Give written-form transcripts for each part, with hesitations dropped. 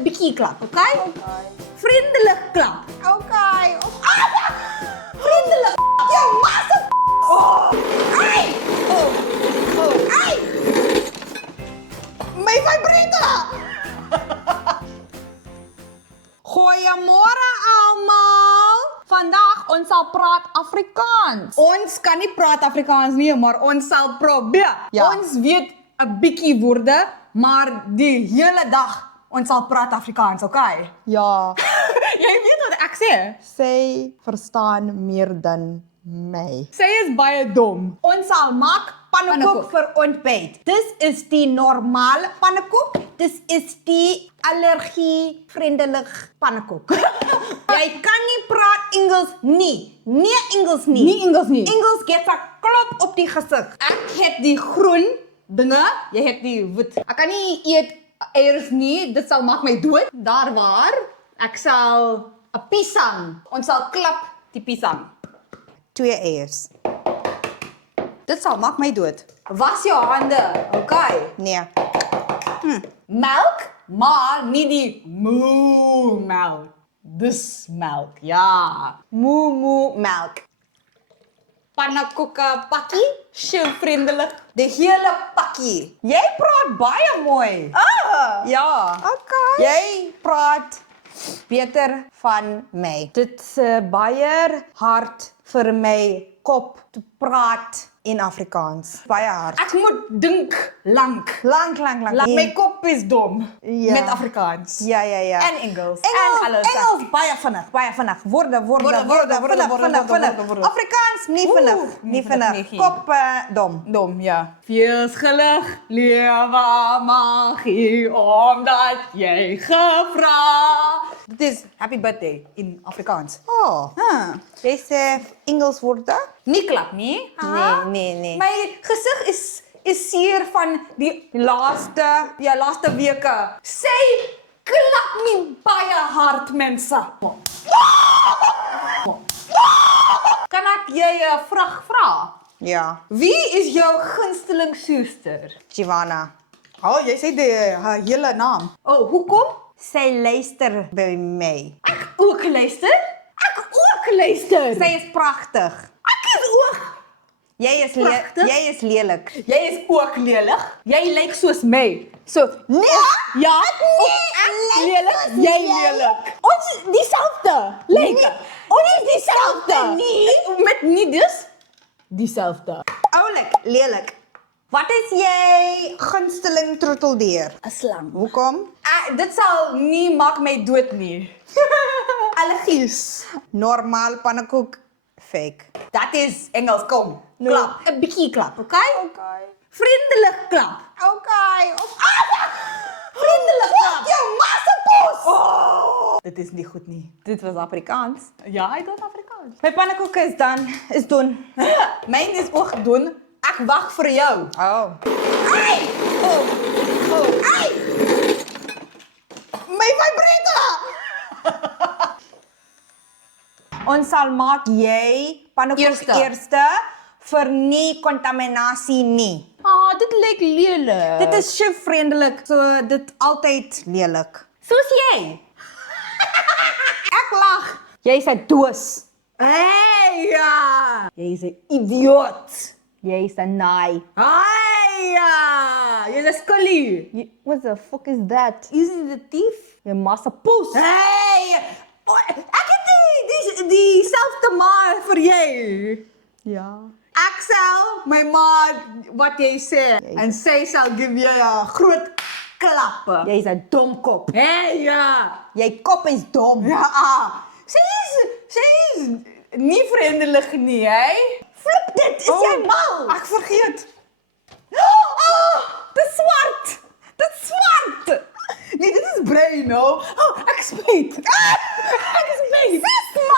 'n bietjie klap, okay? Vriendelik klap. Okay. Vriendelik. Jou massa. Ai! Ai! My vibrator. Goeiemôre almal. Vandag ons sal praat Afrikaans. Ons kan nie praat Afrikaans nie, maar ons sal probeer. Ja. Ons weet 'n bietjie woorde, maar die hele dag ons sal praat Afrikaans, okay? Ja, Jy weet wat ek sê? sy verstaan meer dan my. Sy is baie dom. Ons sal maak pannekoek vir ontbyt. Dis is die normale pannekoek. Dis is die allergie-vriendelik pannekoek. Jy kan nie praat Engels nie. Nee Engels nie. Nie Engels nie. Engels gee 'n klop op die gesig. Ek het die groen dinge, jy het die wit. Ek kan nie eet eiers nie, dit sal maak my dood. Daar waar ek sal 'n pisang. Ons sal klap die pisang. 2 eiers. Dit sal maak my dood. Was jou hande, okay? Nee. Melk, maar nie die moo melk. Dis melk, ja. Moo melk. Pannekoeke pakkie, so vriendelik. Die hele pakkie. Jy praat baie mooi. Ja. Okay. Jy praat beter van my. Dit is baie hard vir my kop te praat in Afrikaans. Baie hard. Ek moet dink lank. Lank. My kop is dom Ja. met Afrikaans. Ja. En Engels. Engels, en alles. Engels baie vinnig. Woorde, Woorde. Afrikaans nie vinnig, nie vinnig. nie. Kop dom. Dom, ja. Wees gelig, lewe magie, omdat jy gevra. Dit is happy birthday in Afrikaans. Oh, jy sê Engels woorde? Nie klap nie. Nee. My gesig is seer van die laaste weke. Sy klap nie baie hard, mense. Kan ek jy 'n vraag vra? Ja, Wie is jou gunsteling suster? Giovanna. Jy sê die hele naam. Hoekom? Sy luister by my. Ek ook luister. Sy is pragtig. Ek is ook. Pragtig? Jy is lelik. Jy is ook lelig. Jy lyk soos my. So, nee. Ja, ek lelik, jy lelik. Ons is dieselfde. Lyk. Ons is dieselfde. Nee. Met nie dus dieselfde. Oulik, lelik. Wat is jy gunsteling troeteldier? 'n Slang. Hoekom? Dit sal nie maak my dood nie. Allergies. Normaal pannekoek, fake. Dat is Engels, kom. Klap. 'n bietjie klap, okay? Okay. Vriendelik klap. Okay. Vriendelik klap. Jou massapos! Dit is nie goed nie. Dit was Afrikaans. Ja, dit was Afrikaans. My pannekoek is doen. Myne is ook doen. Ek wag vir jou. Oh. Ai! Ai! My vibrator! Ons sal maak jy pannekoek Eerste. eerste vir nie kontaminasie nie. Dit lyk lelik. Dit is so vriendelik, so dit altyd lelik. soos jy. Ek lag. Jy's 'n doos. Hey ja. Jy's 'n idioot. Jy's 'n naai. Hey ja. Jy's 'n skully. What the fuck is that? Isn't the thief? Jy massapoes. Hey. Ek het dieselfde ma vir jy. Ja. Ek sal my ma wat jy sê en sy sal give jy 'n groot klappe. Jy's 'n domkop. Hey ja. Jy kop is dom. Ja. Sy is nie vriendelik nie, hè? Flip dit, is jy mal? Ek vergeet. Dis swart. Dis swart. Nee, dit is bruin, no. Ek spyt. Ek is spyt.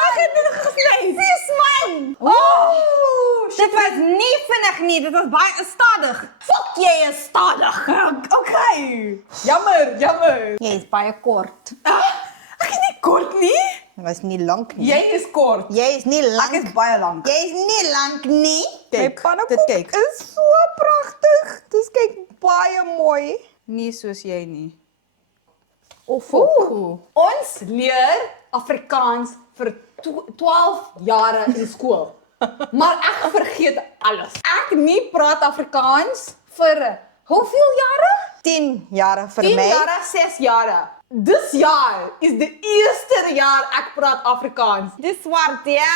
Ek het dit gesny. Dis man. Dit was nie vinnig nie, dit was baie stadig. Fuck jy is stadig. Okay. Jammer. Jy is baie kort. Ek is nie kort nie. Dit was nie lank nie. Jy is kort. Jy is nie lank. Ek is baie lank. Jy is nie lank nie. Kyk, My pannekoek dit kyk. is so pragtig. Dis kyk baie mooi. Nie soos jy nie. Ons leer Afrikaans vir 12 jare in skool. Maar ek vergeet alles. Ek nie praat Afrikaans vir hoeveel jare? 10 jare vir 10 my. jare, 6 jare. Dis jaar is die eerste jaar ek praat Afrikaans. Dis swart, ja.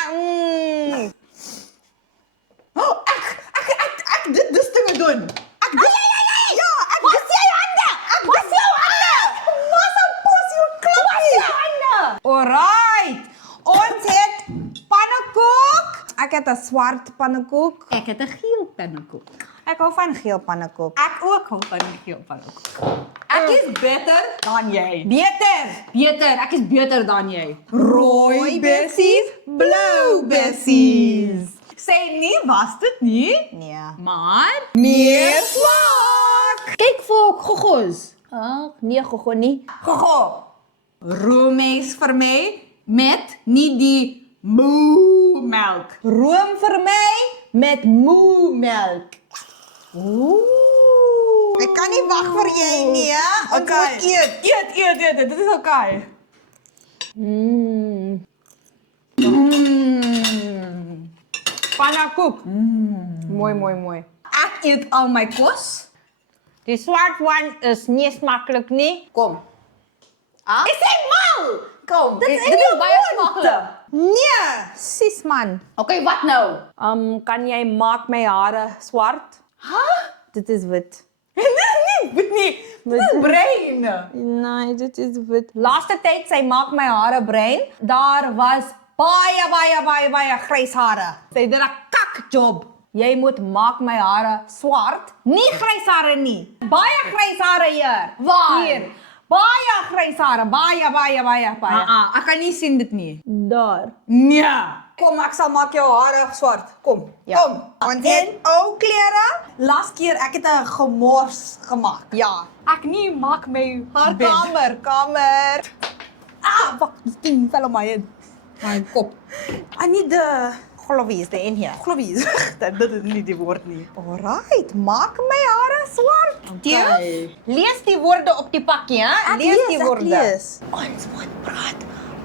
Ek dis dinge doen. Ek dis ja, ek Was jy hande? Was jou hande? was 'n pos jou klap. Was jou hande? Alright. Ons het pannekoek. Ek het 'n swart pannekoek. Ek het 'n geel pannekoek. Ek hou van geel pannekoek. Ek ook hou van die geel pannekoek. Ek is beter dan jy. Beter. Ek is beter dan jy. Rooi bessies, blou bessies. Sê nie was dit nie, Nee. maar Meer swak. kyk vir gogos. Ag, nee, gogo nie. Gogo. Roomys vir my met nie die moe melk. Room vir my met moemelk. Ooh. Ek kan nie wag vir jy nie, hè? Ons moet eet. Eet. Dit is okay. Pannekoek. Mooi. Ek eet al my kos. Die swart one is nie smaklik nie. Kom. Is hy mal? Kom, dit in is jou baie mond. smaklik. Nee, sis man. Okay, wat nou? Kan jy maak my hare swart? Dit is wit. Dit is brein. Nee, dit is wit. Laaste tyd sy maak my hare bruin. Daar was baie grys hare. Sy doen 'n kak job. Jy moet maak my hare swart. Nie grys hare nie. Baie grys hare hier. Waar? Hier. Baie grys hare. Baie. Ek kan nie sien dit nie. Daar. Nee. Kom, ek sal maak jou hare swart. Kom. Ja. Kom. Ons het ou klere. Laas keer ek het 'n gemors gemaak. Ja. Ek nie maak my Haar bed. kamer. Fuck, die ding fell on my head. My kop. I need the Globies in hier. globies. Dit is nie die woord nie. Alright, maak my hare swart. Okay. Lees die woorde op die pakkie, hè? Lees die woorde. lees. Ons moet praat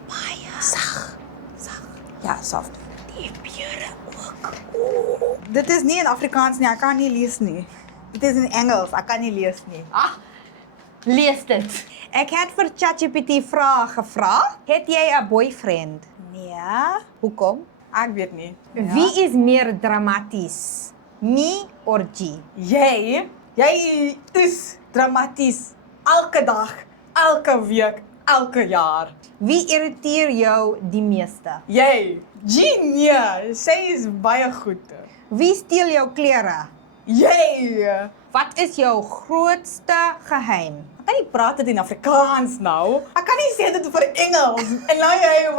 baie sag. Ja, soft. Die bure ook. Dit is nie in Afrikaans nie, ek kan nie lees nie. Dit is in Engels, ek kan nie lees nie. Lees dit. Ek het vir ChatGPT vrae gevra. Het jy 'n boyfriend? Nee, Hoekom? ek weet nie. Wie is meer dramaties? Me or G? Jy is dramaties. Elke dag, elke week, elke jaar. Wie irriteer jou die meeste? Jy, nee, sy is baie goed. Wie steel jou klere? Jy. Wat is jou grootste geheim? Ek kan nie praat dit in Afrikaans nou. Ek kan nie sê dit vir Engels. En nou jy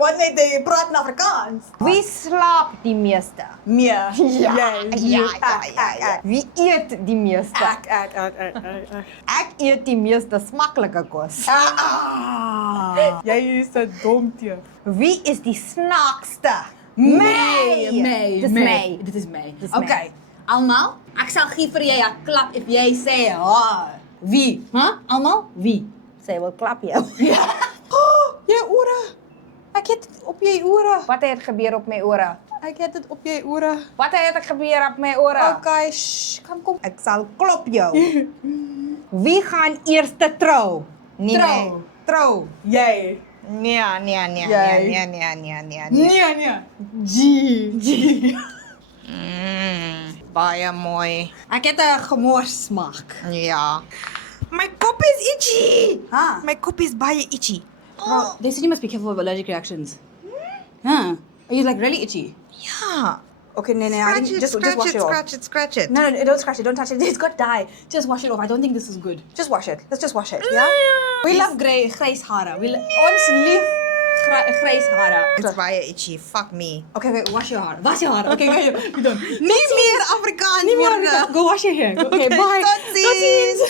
wat net jy praat in Afrikaans. Wie slaap die meeste? Nee. Ja. Wie eet die meeste? Ek. Ek eet die meeste smaklike kos. Jy is 'n dom teef. Wie is die snaakste? Dis Dis my. Dit is my. Dis my. Okay. Almal, ek sal gee vir jy 'n klap if jy sê ha. Wie? Almal? Wie? Sy wil klap jou. Jy ore. Ek het dit op jy ore. Wat het gebeur op my ore? Ek het dit op jy ore. Wat het gebeur op my ore? Okay, kom. Ek sal klop jou. Wie gaan eers trou? Nie Trou. my. Trou. Jy. Nee. Jy. Nee. G. Baie mooi. Ek het 'n gemors maak. Ja. My kop is itchy. Ha. My kop is baie itchy. Bro, they said you must be careful of allergic reactions. Huh? Are you like really itchy? Ja. Okay, nee, I think just wash it off. Scratch it. No, don't scratch it. Don't touch it. It's got dye. Just wash it off. I don't think this is good. Just wash it. Let's just wash it. Yeah. We love grys hare. Ons lief grys hare. It's baie itchy. Fuck me. Okay, wait, wash your hare. Wash your hare. Okay, go. We're done. Nie meer Afrikaans Nie woorde. meer. Go wash your hair. Okay, bye. Totsiens.